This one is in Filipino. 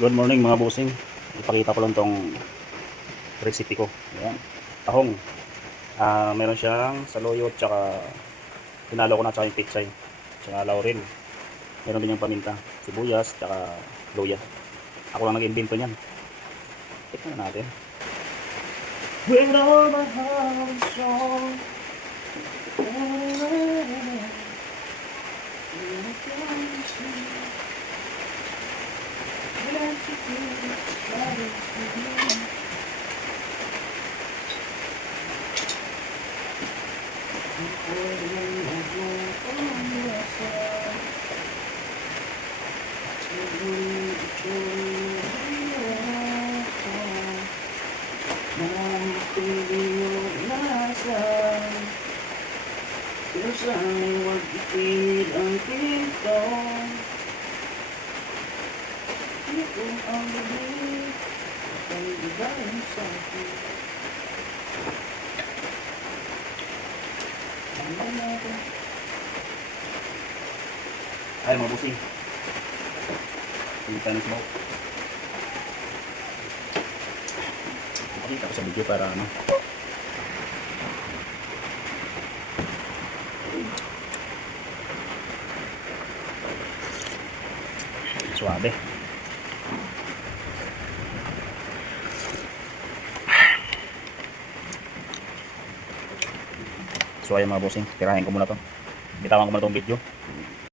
Good morning mga bossing. Ipakita ko lang tong recipe ko. Ayan. Tahong. Meron siyang saluyot tsaka pinalo ko na tsaka yung pitsay. Tsaka laurel. Meron din yung paminta, sibuyas tsaka luya. Ako lang nag-invento niyan. Tignan na natin. When all my heart is strong. Kusang mag-ipid ang pinto. Hindi ko ang gabi ay ibahin sa akin. Ay mga busing. Pagkita ng smoke. Pakita ko sa video para ano. Suabe. So ayan mga bossing, tirahin ko muna to. Bitawan ko muna tong video.